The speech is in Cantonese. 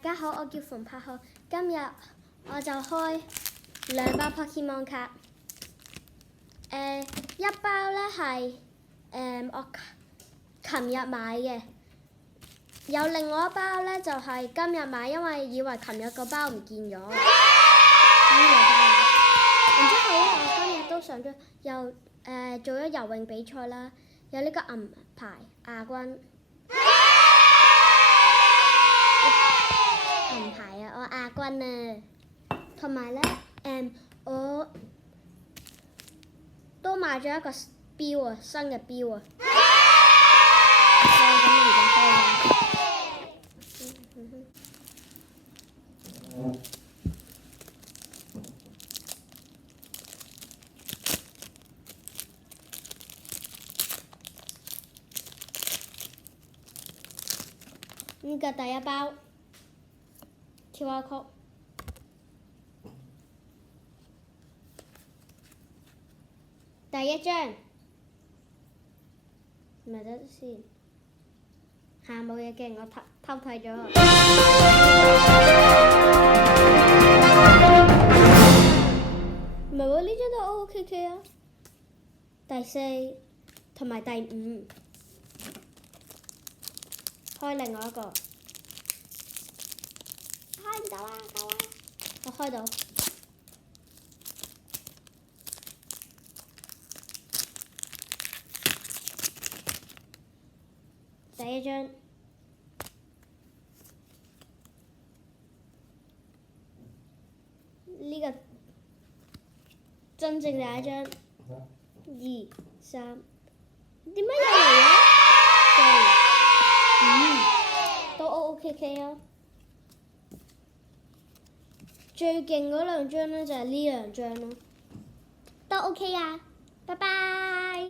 大家好，我叫馮柏浩，今日我就開2包 Pokemon 卡。一包咧係我琴日買嘅，有另外一包咧就係今日買，因為以為琴日個包唔見咗。呢2包。然之後咧，我今日都上咗又做咗游泳比賽啦，有呢個銀牌亞軍。銀牌啊！我亞軍啊，同埋咧我都買咗一個錶啊，新嘅錶啊。咁而家開啦。呢個第一包。QR code，第一張，咪得先，嚇冇嘢嘅，我偷睇咗。唔係喎，呢張都 OK 啊。第4同埋第5，開另外一個。開唔到啊！夠啊！我開到。第一張。呢個真正第一張。2、3，點解又嚟嘅？4、5都 OK 啊。最勁嗰2張咧就係呢2張咯，都 OK 啊，拜拜。